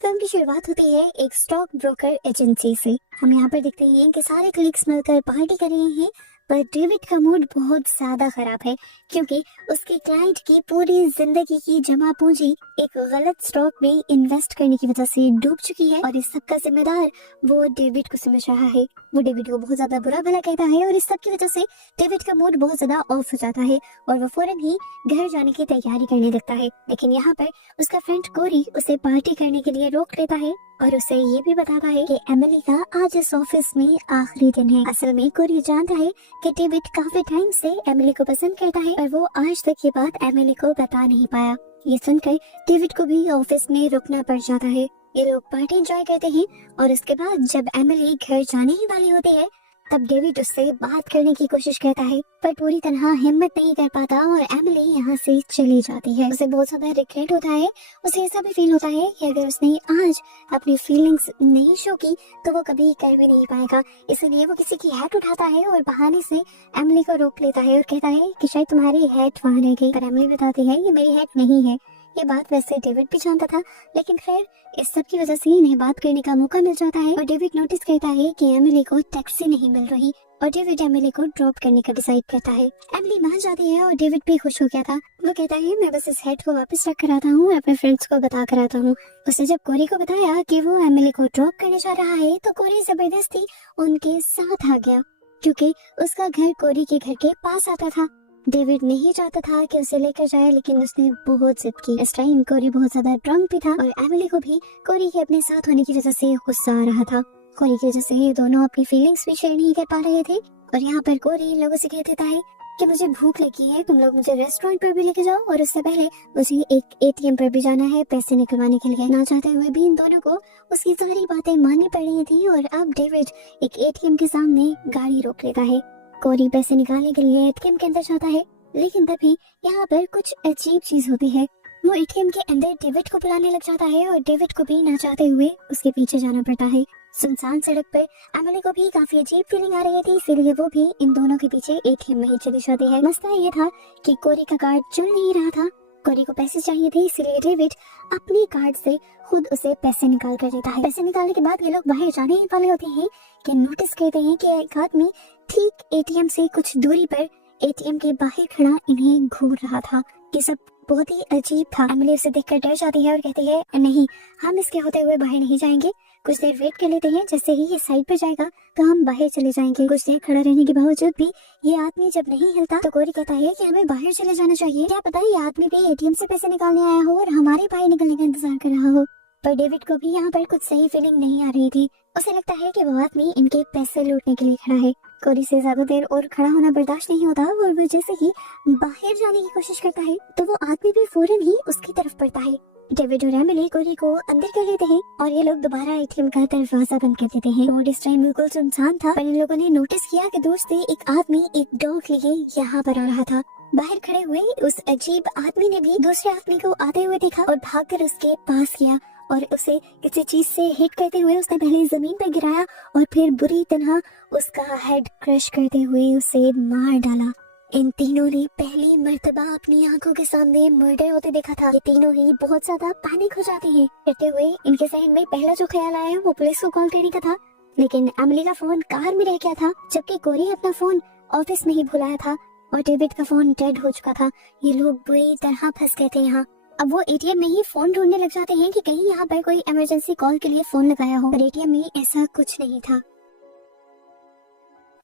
Film की शुरुआत होती है एक स्टॉक ब्रोकर एजेंसी से। हम यहाँ पर देखते हैं कि सारे कलीग्स मिलकर पार्टी कर रहे हैं, पर डेविड का मूड बहुत ज्यादा खराब है क्योंकि उसके क्लाइंट की पूरी जिंदगी की जमा पूंजी एक गलत स्टॉक में इन्वेस्ट करने की वजह से डूब चुकी है और इस सब का जिम्मेदार वो डेविड को समझ रहा है। वो डेविड को बहुत ज्यादा बुरा भला कहता है और इस सब की वजह से डेविड का मूड बहुत ज्यादा ऑफ हो जाता है और वो फौरन ही घर जाने की तैयारी करने लगता है। लेकिन यहाँ पर उसका फ्रेंड कोरी उसे पार्टी करने के लिए रोक लेता है और उसे ये भी बताता है कि एमिली का आज इस ऑफिस में आखिरी दिन है। असल में कोरी जानता है कि डेविड काफी टाइम से एमिली को पसंद करता है, पर वो आज तक ये बात एमिली को बता नहीं पाया। ये सुनकर डेविड को भी ऑफिस में रुकना पड़ जाता है। ये लोग पार्टी एंजॉय करते हैं और उसके बाद जब एमिली घर जाने ही वाली होती है तब डेविड उससे बात करने की कोशिश करता है, पर पूरी तरह हिम्मत नहीं कर पाता और एमिली यहाँ से चली जाती है। उसे बहुत ज्यादा रिग्रेट होता है। उसे ऐसा भी फील होता है कि अगर उसने आज अपनी फीलिंग्स नहीं शो की तो वो कभी कर भी नहीं पाएगा। इसलिए वो किसी की हैट उठाता है और बहाने से एमिली को रोक लेता है और कहता है कि शायद तुम्हारी हैट वहाँ रह गई, पर एमिली बताती है ये मेरी हैट नहीं है। ये बात वैसे डेविड भी जानता था, लेकिन खैर इस सब की वजह से इन्हें बात करने का मौका मिल जाता है और डेविड नोटिस करता है कि एमिली को टैक्सी नहीं मिल रही और डेविड एमिली को ड्रॉप करने का डिसाइड करता है। एमिली मान जाती है और डेविड भी खुश हो गया था। वो कहता है मैं बस इस हेड को वापस रख कर आता हूँ और अपने फ्रेंड्स को बता कर आता हूँ। उसने जब कोरी को बताया कि वो एमिली को ड्रॉप करने जा रहा है तो कोरी जबरदस्ती उनके साथ आ गया क्योंकि उसका घर कोरी के घर के पास आता था। डेविड नहीं चाहता था कि उसे लेकर जाए, लेकिन उसने बहुत जिद की। इस टाइम कोरी बहुत ज्यादा ड्रंक भी था और एमिली को भी कोरी के अपने साथ होने की वजह से गुस्सा आ रहा था। कोरी की वजह से ये दोनों अपनी फीलिंग्स भी शेयर नहीं कर पा रहे थे और यहाँ पर कोरी लोगों से कह देता है कि मुझे भूख लगी है, तुम लोग मुझे रेस्टोरेंट पर भी लेके जाओ और उससे पहले मुझे एक एटीएम पर भी जाना है पैसे निकलवाने के लिए। ना चाहते हुए भी इन दोनों को उसकी सारी बातें माननी पड़ रही थी और अब डेविड एक एटीएम के सामने गाड़ी रोक लेता है। कोरी पैसे निकालने के लिए एटीएम के अंदर जाता है, लेकिन तभी यहाँ पर कुछ अजीब चीज होती है। वो एटीएम के अंदर डेविड को बुलाने लग जाता है और डेविड को भी ना चाहते हुए उसके पीछे जाना पड़ता है। सुनसान सड़क पर एमिली को भी काफी अजीब फीलिंग आ रही थी, इसीलिए वो भी इन दोनों के पीछे एटीएम में ही चली जाती है। मसला ये था कि कोरी का कार्ड चल नहीं रहा था। कोरी को पैसे चाहिए थे, इसीलिए डेविड अपने कार्ड से खुद उसे पैसे निकाल कर देता है। पैसे निकालने के बाद ये लोग बाहर जाने ही वाले होते हैं कि नोटिस करते हैं कि एक आदमी ठीक एटीएम से कुछ दूरी पर एटीएम के बाहर खड़ा इन्हें घूर रहा था। ये सब बहुत ही अजीब था। एमिली उसे देखकर डर जाती है और कहती है नहीं, हम इसके होते हुए बाहर नहीं जाएंगे, कुछ देर वेट कर लेते हैं, जैसे ही ये साइड पर जाएगा तो हम बाहर चले जाएंगे। कुछ देर खड़ा रहने के बावजूद भी ये आदमी जब नहीं हिलता तो कोरी कहता है कि हमें बाहर चले जाना चाहिए। क्या पता ये आदमी भी एटीएम से पैसे निकालने आया हो और हमारे बाहर निकलने का इंतजार कर रहा हो। पर डेविड को भी यहाँ पर कुछ सही फीलिंग नहीं आ रही थी। उसे लगता है कि वो आदमी इनके पैसे लूटने के लिए खड़ा है। कोरी से ज्यादा देर और खड़ा होना बर्दाश्त नहीं होता और वो जैसे ही बाहर जाने की कोशिश करता है तो वो आदमी भी फौरन ही उसकी तरफ पड़ता है। डेविड और एमिली कोरी को अंदर कर लेते हैं और ये लोग दोबारा एटीएम का दरवाजा बंद कर देते हैं। रोड इस टाइम बिल्कुल सुनसान था, पर इन लोगों ने नोटिस किया कि दूर से एक आदमी एक डॉग लिए यहाँ पर आ रहा था। बाहर खड़े हुए उस अजीब आदमी ने भी दूसरे आदमी को आते हुए देखा और भागकर उसके पास गया और उसे किसी चीज से हिट करते हुए उसने पहले जमीन पर गिराया और फिर बुरी तरह उसका हेड क्रश करते हुए उसे मार डाला। इन तीनों ने पहली मर्तबा अपनी आंखों के सामने मर्डर होते देखा था। ये तीनों ही बहुत ज्यादा पैनिक हो जाते हैं। कहते हुए इनके जहन में पहला जो ख्याल आया वो पुलिस को कॉल करने का था, लेकिन एमिली का फोन कार में रह गया था, जबकि कोरी अपना फोन ऑफिस में ही भुलाया था और डेविड का फोन डेड हो चुका था। ये लोग बुरी तरह फंस गए थे यहाँ। अब वो एटीएम में ही फोन ढूंढने लग जाते हैं कि कहीं यहाँ पर कोई इमरजेंसी कॉल के लिए फोन लगाया हो, पर एटीएम में ऐसा कुछ नहीं था।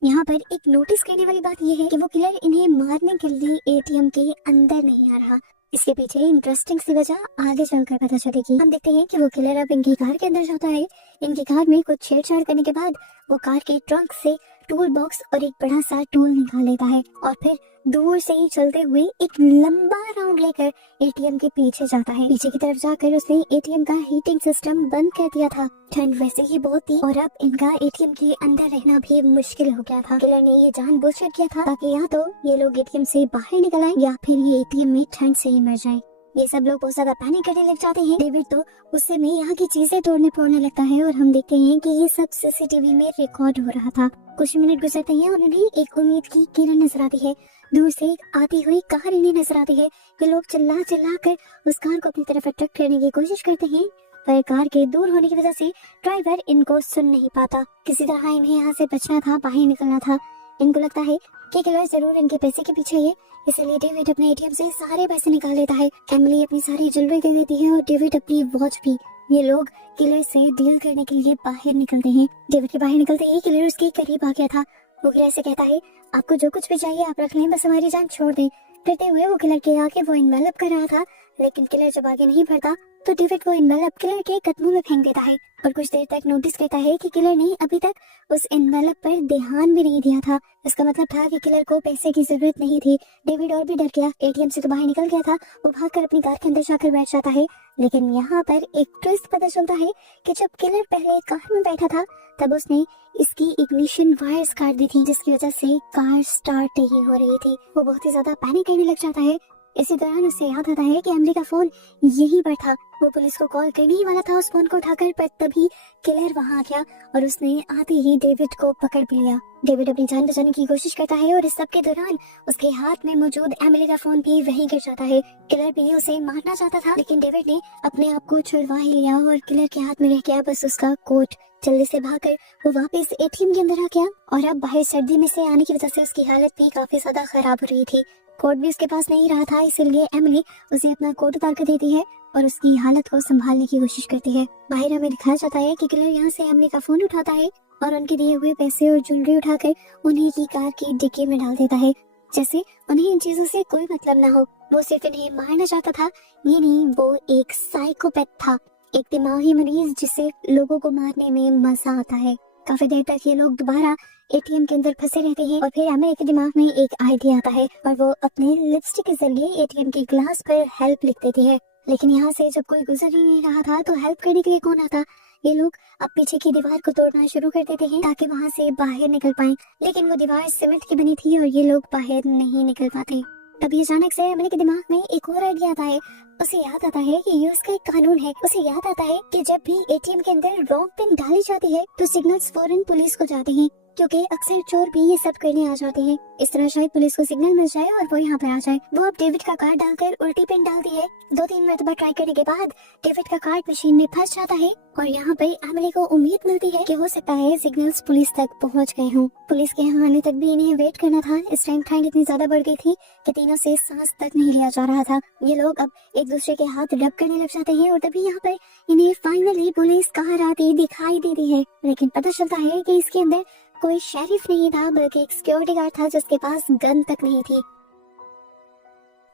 यहाँ पर एक नोटिस करने वाली बात यह है कि वो किलर इन्हें मारने के लिए एटीएम के अंदर नहीं आ रहा। इसके पीछे इंटरेस्टिंग सी वजह आगे चलकर पता चलेगी। हम देखते हैं कि वो किलर अब इनकी कार के अंदर जाता है। इनकी कार में कुछ छेड़छाड़ करने के बाद वो कार के ट्रंक से टूल बॉक्स और एक बड़ा सा टूल निकाल लेता है और फिर दूर से ही चलते हुए एक लंबा राउंड लेकर एटीएम के पीछे जाता है। पीछे की तरफ जाकर उसने एटीएम का हीटिंग सिस्टम बंद कर दिया था। ठंड वैसे ही बहुत थी और अब इनका एटीएम के अंदर रहना भी मुश्किल हो गया था। किलर ने ये जानबूझकर किया था ताकि या तो ये लोग एटीएम से बाहर निकल आए या फिर ये एटीएम में ठंड से ही मर जाए। ये सब लोग बहुत ज्यादा पैनिक करने लग जाते हैं। डेविड तो उससे में यहाँ की चीजें तोड़ने फोड़ने लगता है और हम देखते हैं कि ये सब सीसीटीवी में रिकॉर्ड हो रहा था। कुछ मिनट गुजरते हैं और उन्हें एक उम्मीद की किरण नजर आती है। दूर से एक आती हुई कार इन्हें नजर आती है। ये लोग चिल्ला चिल्ला कर उस कार को अपनी तरफ अट्रैक्ट करने की कोशिश करते हैं पर कार के दूर होने की वजह से ड्राइवर इनको सुन नहीं पाता। किसी तरह इन्हें यहाँ से बचना था, बाहर निकलना था। इनको लगता है कि किलर जरूर इनके पैसे के पीछे है, इसलिए डेविड अपने एटीएम से सारे पैसे निकाल लेता है। एमिली अपनी सारी ज्वेलरी दे देती है और डेविड अपनी वॉच भी। ये लोग किलर से डील करने के लिए बाहर निकलते हैं। डेविड के बाहर निकलते ही किलर उसके करीब आ गया था। वो किलर से कहता है, आपको जो कुछ भी चाहिए आप रख लें, बस हमारी जान छोड़ दें। करते हुए वो किलर के आगे वो इन्वेलप कर रहा था, लेकिन किलर जब आगे नहीं बढ़ता तो डेविड वो इन्वेलप किलर के कदमों में फेंक देता है और कुछ देर तक नोटिस करता है कि किलर ने अभी तक उस इन्वेलप पर ध्यान भी नहीं दिया था। इसका मतलब था कि किलर को पैसे की जरूरत नहीं थी। डेविड और भी डर गया, एटीएम से तो बाहर निकल गया था। वो भागकर अपनी कार के अंदर जाकर बैठ जाता है। लेकिन यहाँ पर एक ट्विस्ट पता चलता है कि जब किलर पहले कार में बैठा था तब उसने इसकी इग्निशन वायर्स काट दी थी, जिसकी वजह से कार स्टार्ट नहीं हो रही थी। वो बहुत ही ज्यादा पैनिक करने लग जाता है। इसी दौरान उसे याद आता है कि एमिली का फोन यहीं पर था। वो पुलिस को कॉल करने ही वाला था उस फोन को उठाकर, पर तभी किलर वहां आ गया और उसने आते ही डेविड को पकड़ भी लिया। डेविड अपनी जान बचाने की कोशिश करता है और इस सब के दौरान उसके हाथ में मौजूद एमिली का फोन भी वहीं गिर जाता है। किलर भी उसे मारना चाहता था, लेकिन डेविड ने अपने आप को छुड़वा ही लिया और किलर के हाथ में रह गया बस उसका कोट। जल्दी से भागकर वो वापस एटीएम के अंदर आ गया और अब बाहर सर्दी में से आने की वजह से उसकी हालत भी काफी ज्यादा खराब हो रही थी। कोट भी उसके पास नहीं रहा था, इसलिए एमिली उसे अपना कोट उतार कर देती है और उसकी हालत को संभालने की कोशिश करती है। बाहर हमें दिखाया जाता है कि किलर यहाँ से एमिली का फोन उठाता है और उनके दिए हुए पैसे और ज्वेलरी उठाकर उन्हीं की कार की डिक्की में डाल देता है, जैसे उन्हें इन चीजों से कोई मतलब ना हो। वो सिर्फ इन्हें मारना चाहता था, ये नहीं, वो एक साइकोपैथ था, एक दिमागी मरीज जिसे लोगों को मारने में मजा आता है। काफी देर तक ये लोग दोबारा एटीएम के अंदर फंसे रहते हैं और फिर एमिली के दिमाग में एक आइडिया आता है और वो अपने लिपस्टिक के जरिए एटीएम के ग्लास पर हेल्प लिख देती है। लेकिन यहाँ से जब कोई गुजर ही नहीं रहा था तो हेल्प करने के लिए कौन आता। ये लोग अब पीछे की दीवार को तोड़ना शुरू कर देते हैं ताकि वहाँ से बाहर निकल पाएं, लेकिन वो दीवार सीमेंट की बनी थी और ये लोग बाहर नहीं निकल पाते। तभी अचानक से एमिली के दिमाग में एक और आइडिया आता है। उसे याद आता है कि ये उसका एक कानून है। उसे याद आता है कि जब भी एटीएम के अंदर रॉन्ग पिन डाली जाती है तो सिग्नल्स फौरन पुलिस को जाते हैं, क्योंकि अक्सर चोर भी ये सब करने आ जाते हैं। इस तरह शायद पुलिस को सिग्नल मिल जाए और वो यहाँ पर आ जाए। वो अब डेविड का कार्ड डालकर उल्टी पिन डालती है। 2-3 मरतबा ट्राई करने के बाद डेविड का कार्ड मशीन में फंस जाता है और यहाँ पर एमिली को उम्मीद मिलती है कि हो सकता है सिग्नल्स पुलिस तक पहुँच गए हों। पुलिस के यहाँ आने तक भी इन्हें वेट करना था। इस टाइम ठंड इतनी ज्यादा बढ़ गई थी कि तीनों से सांस तक नहीं लिया जा रहा था। ये लोग अब एक दूसरे के हाथ रब करने लग जाते हैं और तभी यहाँ पर इन्हें फाइनली पुलिस कार आती दिखाई देती है। लेकिन पता चलता है कि इसके अंदर कोई शेरिफ नहीं था, बल्कि एक सिक्योरिटी गार्ड था जिसके पास गन तक नहीं थी।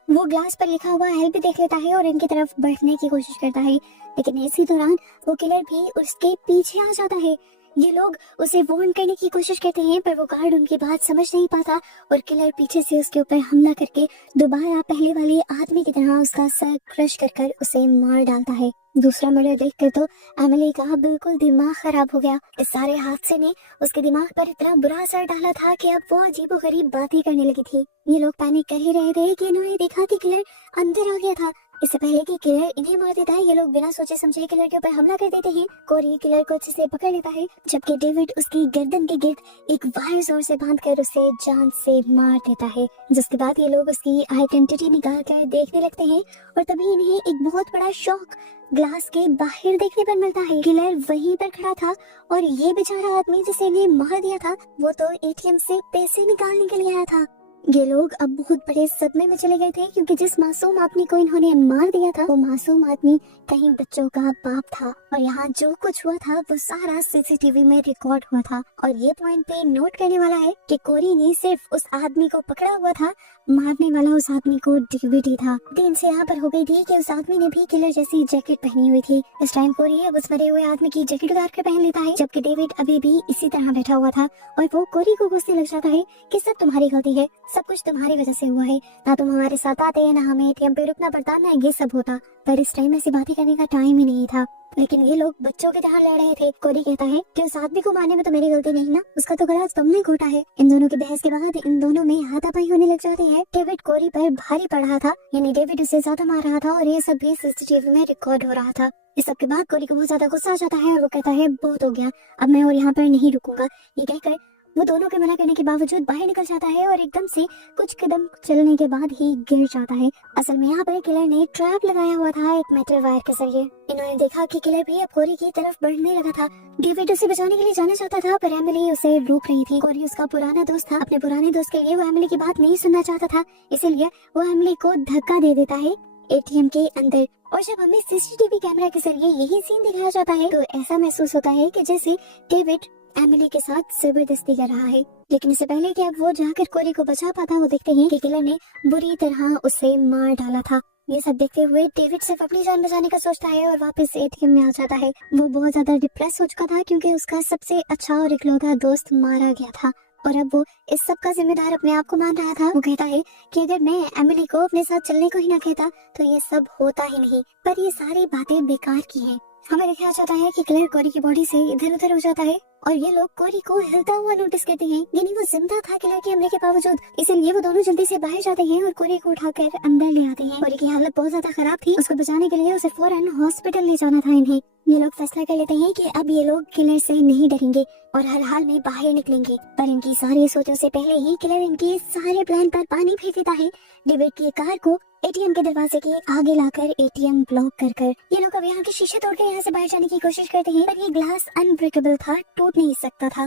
वो ग्लास पर लिखा हुआ हेल्प देख लेता है और इनकी तरफ बढ़ने की कोशिश करता है, लेकिन इसी दौरान वो किलर भी उसके पीछे आ जाता है। ये लोग उसे वार्न करने की कोशिश करते हैं, पर वो गार्ड उनकी बात समझ नहीं पाता और किलर पीछे से उसके ऊपर हमला करके दोबारा पहले वाले आदमी की तरह उसका सर क्रश कर उसे मार डालता है। दूसरा मर्डर देखकर तो एमिली का बिल्कुल दिमाग खराब हो गया। इस सारे हादसे ने उसके दिमाग पर इतना बुरा असर डाला था कि अब वो अजीबोगरीब बातें करने लगी थी। ये लोग पैनिक कर ही रहे थे कि इन्होंने देखा कि किलर अंदर आ गया था। इससे पहले कि किलर इन्हें मार देता है, ये लोग बिना सोचे समझे किलर के ऊपर हमला कर देते हैं। कोरी किलर को अच्छे से पकड़ लेता है, जबकि डेविड उसकी गर्दन के गिर्द एक वायर जोर से बांधकर उसे जान से मार देता है। जिसके बाद ये लोग उसकी आइडेंटिटी निकाल कर देखने लगते हैं और तभी इन्हें एक बहुत बड़ा शॉक ग्लास के बाहर देखने पर मिलता है। किलर वहीं पर खड़ा था और ये बेचारा आदमी जिसे इन्हें मार दिया था वो तो एटीएम से पैसे निकालने के लिए आया था। ये लोग अब बहुत बड़े सदमे में चले गए थे, क्योंकि जिस मासूम आदमी को इन्होंने मार दिया था वो मासूम आदमी कहीं बच्चों का बाप था और यहाँ जो कुछ हुआ था वो सारा सीसीटीवी में रिकॉर्ड हुआ था। और ये पॉइंट पे नोट करने वाला है कि कोरी ने सिर्फ उस आदमी को पकड़ा हुआ था, मारने वाला उस आदमी को डेविड ही था। दिन से यहाँ पर हो गई थी कि उस आदमी ने भी किलर जैसी जैकेट पहनी हुई थी। इस टाइम कोरी अब उस मरे हुए आदमी की जैकेट उतार कर पहन लेता है, जबकि डेविड अभी भी इसी तरह बैठा हुआ था और वो कोरी को गुस्से लग जाता है कि सब तुम्हारी गलती है, सब कुछ तुम्हारी वजह से हुआ है, ना तुम हमारे साथ आते, ना हमें एटीएम पे रुकना पड़ता, ना ये सब होता। पर इस टाइम ऐसी बातें करने का टाइम ही नहीं था। लेकिन ये लोग बच्चों की तरह लड़ रहे थे। कोरी कहता है कि उस आदमी को मारने में तो मेरी गलती नहीं ना, उसका तो गला तुमने घोटा है। इन दोनों की बहस के बाद इन दोनों में हाथापाई होने लग जाती है। डेविड कोरी पर भारी पड़ रहा था, यानी डेविड उसे ज्यादा मार रहा था और ये सब भी सीसीटीवी में रिकॉर्ड हो रहा था। इस सब के बाद कोरी को बहुत ज्यादा गुस्सा आ जाता है और वो कहता है बहुत हो गया, अब मैं और यहाँ पर नहीं रुकूंगा। ये कहकर वो दोनों के मना करने के बावजूद बाहर निकल जाता है और एकदम से कुछ कदम चलने के बाद ही गिर जाता है। असल में यहाँ पर किलर ने ट्रैप लगाया हुआ था एक मेटल वायर के जरिए। इन्होंने देखा कि किलर भी अब कोरी की तरफ बढ़ने लगा था। डेविड उसे बचाने के लिए जाना चाहता था पर एमिली उसे रोक रही थी। कोरी उसका पुराना दोस्त था, अपने पुराने दोस्त के लिए वो एमिली की बात नहीं सुनना चाहता था, इसीलिए वो एमिली को धक्का दे देता है एटीएम के अंदर। और जब हमें सीसीटीवी कैमरा के जरिए यही सीन दिखाया जाता है तो ऐसा महसूस होता है कि जैसे डेविड एमिली के साथ जबरदस्ती कर रहा है। लेकिन इससे पहले कि अब वो जाकर कोरी को बचा पाता, वो देखते हैं कि किलर ने बुरी तरह उसे मार डाला था। ये सब देखते हुए डेविड सिर्फ अपनी जान बचाने का सोचता है और वापस एटीएम में आ जाता है। वो बहुत ज्यादा डिप्रेस हो चुका था क्योंकि उसका सबसे अच्छा और इकलौता दोस्त मारा गया था और अब वो इस सब का जिम्मेदार अपने आप को मान रहा था। वो कहता है कि अगर मैं एमिली को अपने साथ चलने को ही ना कहता तो ये सब होता ही नहीं। पर ये सारी बातें बेकार की हैं। हमें दिखाया जाता है कि क्लेयर कोरी की बॉडी से इधर उधर हो जाता है और ये लोग कोरी को हिलता हुआ नोटिस करते हैं, यानी वो जिंदा था किलर के हमले के बावजूद। इसीलिए वो दोनों जल्दी से बाहर जाते हैं और कोरी को उठाकर अंदर ले आते हैं। कोरी की हालत बहुत ज्यादा खराब थी, उसको बचाने के लिए उसे फौरन हॉस्पिटल ले जाना था इन्हें। ये लोग फैसला कर लेते हैं कि अब ये लोग किलर से नहीं डरेंगे और हर हाल में बाहर निकलेंगे। पर इनकी सारी सोचों से पहले ही किलर इनके सारे प्लान पर पानी फेर देता है। डेविड की कार को एटीएम के दरवाजे के आगे लाकर एटीएम ब्लॉक कर ये लोग अब यहाँ के शीशे तोड़कर यहाँ से बाहर जाने की कोशिश करते हैं, पर ये ग्लास अनब्रेकेबल था, टूट नहीं सकता था।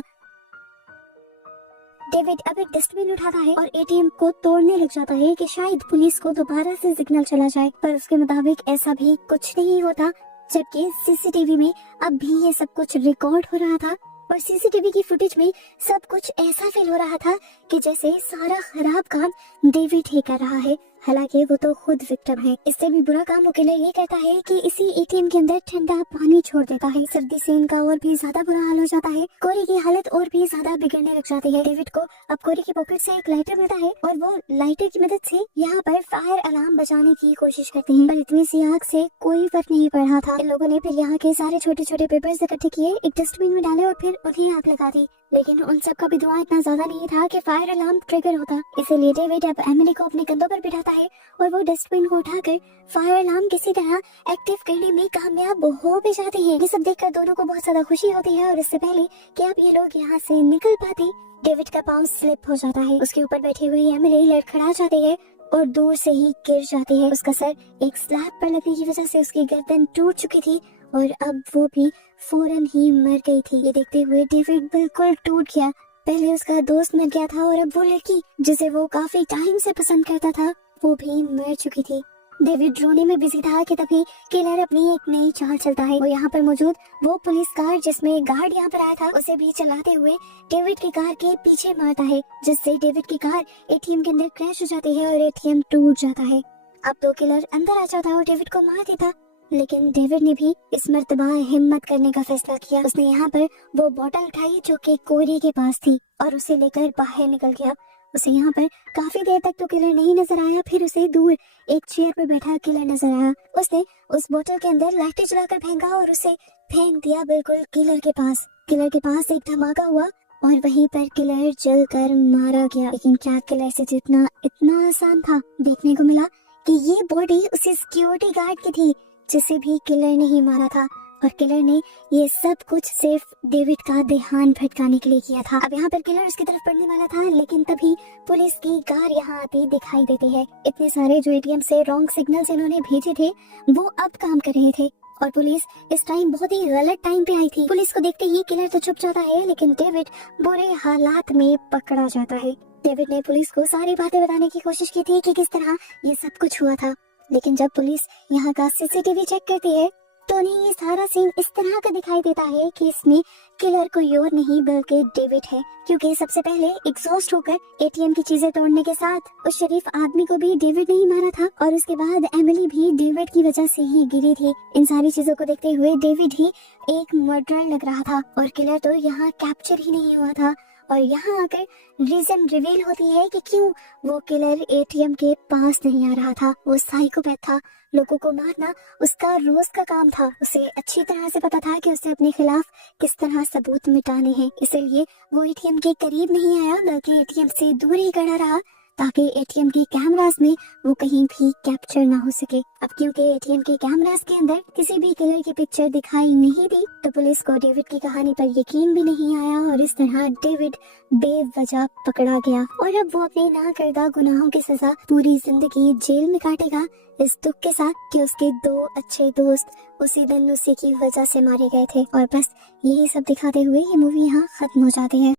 डेविड अब एक डस्टबिन उठाता है और एटीएम को तोड़ने लग जाता है कि शायद पुलिस को दोबारा से सिग्नल चला जाए, पर उसके मुताबिक ऐसा भी कुछ नहीं होता, जबकि सीसीटीवी में अब भी ये सब कुछ रिकॉर्ड हो रहा था और सीसीटीवी की फुटेज में सब कुछ ऐसा फील हो रहा था कि जैसे सारा खराब काम डेविड ही कर रहा है, हालांकि वो तो खुद विक्टिम है। इससे भी बुरा काम के लिए ये कहता है कि इसी एटीएम के अंदर ठंडा पानी छोड़ देता है। सर्दी से इनका और भी ज्यादा बुरा हाल हो जाता है। कोरी की हालत और भी ज्यादा बिगड़ने लग जाती है। डेविड को अब कोरी की पॉकेट से एक लाइटर मिलता है और वो लाइटर की मदद से यहाँ पर फायर अलार्म बचाने की कोशिश करते हैं, पर इतनी सी आग से कोई फर्क नहीं पड़ रहा था। इन लोगों ने फिर यहाँ के सारे छोटे छोटे पेपर्स इकट्ठे किए, एक डस्टबिन में डाले और फिर उन्हें आग लगा दी। लेकिन उन सब का भी धुआं इतना ज्यादा नहीं था कि फायर अलार्म ट्रिगर होता। इसीलिए डेविड अब एमिली को अपने कंधों पर बिठाता है और वो डस्टबिन को उठाकर फायर अलार्म किसी तरह एक्टिव करने में कामयाब हो भी जाते हैं। ये सब देखकर दोनों को बहुत ज्यादा खुशी होती है और इससे पहले कि अब ये लोग यहाँ से निकल पाते, डेविड का पाँव स्लिप हो जाता है। उसके ऊपर बैठी हुई एमिली लड़खड़ा जाती है और दूर से ही गिर जाती है। उसका सर एक स्लैब पर लगने की वजह से उसकी गर्दन टूट चुकी थी और अब वो भी फौरन ही मर गई थी। ये देखते हुए डेविड बिल्कुल टूट गया। पहले उसका दोस्त मर गया था और अब वो लड़की जिसे वो काफी टाइम से पसंद करता था वो भी मर चुकी थी। डेविड रोने में बिजी था कि तभी किलर अपनी एक नई चाल चलता है। वो यहाँ पर मौजूद वो पुलिस कार जिसमें गार्ड यहाँ पर आया था उसे भी चलाते हुए डेविड की कार के पीछे मारता है, जिससे डेविड की कार एटीएम के अंदर क्रैश हो जाती है और एटीएम टूट जाता है। अब तो किलर अंदर आ जाता और डेविड को मार देता, लेकिन डेविड ने भी इस मर्तबा हिम्मत करने का फैसला किया। उसने यहाँ पर वो बोतल उठाई जो कि कोरी के पास थी और उसे लेकर बाहर निकल गया। उसे यहाँ पर काफी देर तक तो किलर नहीं नजर आया, फिर उसे दूर एक चेयर पर बैठा किलर नजर आया। उसने उस बोतल के अंदर लाइटर जलाकर फेंका और उसे फेंक दिया बिल्कुल किलर के पास। किलर के पास एक धमाका हुआ और वहीं पर किलर जलकर मारा गया। लेकिन क्या किलर से जीतना इतना आसान था? देखने को मिला कि ये बॉडी उसी सिक्योरिटी गार्ड की थी जिसे भी किलर ने ही मारा था और किलर ने ये सब कुछ सिर्फ डेविड का ध्यान भटकाने के लिए किया था। अब यहाँ पर किलर उसकी तरफ बढ़ने वाला था, लेकिन तभी पुलिस की कार यहाँ आती दिखाई देती है। इतने सारे जो एटीएम से रॉन्ग सिग्नल्स इन्होंने भेजे थे वो अब काम कर रहे थे और पुलिस इस टाइम बहुत ही गलत टाइम पे आई थी। पुलिस को देखते ही किलर तो छुप जाता है, लेकिन डेविड बुरे हालात में पकड़ा जाता है। डेविड ने पुलिस को सारी बातें बताने की कोशिश की थी कि किस तरह ये सब कुछ हुआ था, लेकिन जब पुलिस यहाँ का सीसीटीवी चेक करती है तो उन्हें ये सारा सीन इस तरह का दिखाई देता है कि इसमें किलर कोई और नहीं बल्कि डेविड है, क्योंकि सबसे पहले एग्जॉस्ट होकर एटीएम की चीजें तोड़ने के साथ उस शरीफ आदमी को भी डेविड ने ही मारा था और उसके बाद एमिली भी डेविड की वजह से ही गिरी थी। इन सारी चीजों को देखते हुए डेविड ही एक मर्डरर लग रहा था और किलर तो यहाँ कैप्चर ही नहीं हुआ था। और यहाँ आकर रीजन रिवील होती है कि क्यों वो किलर एटीएम के पास नहीं आ रहा था। वो साइकोपैथ था, लोगों को मारना उसका रोज का काम था। उसे अच्छी तरह से पता था कि उसे अपने खिलाफ किस तरह सबूत मिटाने हैं, इसलिए वो एटीएम के करीब नहीं आया बल्कि एटीएम से दूर ही खड़ा रहा ताकि एटीएम के कैमरास में वो कहीं भी कैप्चर ना हो सके। अब क्योंकि एटीएम के कैमरास के अंदर किसी भी किलर की पिक्चर दिखाई नहीं दी, तो पुलिस को डेविड की कहानी पर यकीन भी नहीं आया और इस तरह डेविड बेवजह पकड़ा गया और अब वो अपने ना करदा गुनाहों की सजा पूरी जिंदगी जेल में काटेगा, इस दुख के साथ कि उसके 2 अच्छे दोस्त उसी दिन उसी की वजह से मारे गए थे। और बस यही सब दिखाते हुए ये मूवी यहाँ खत्म हो जाती है।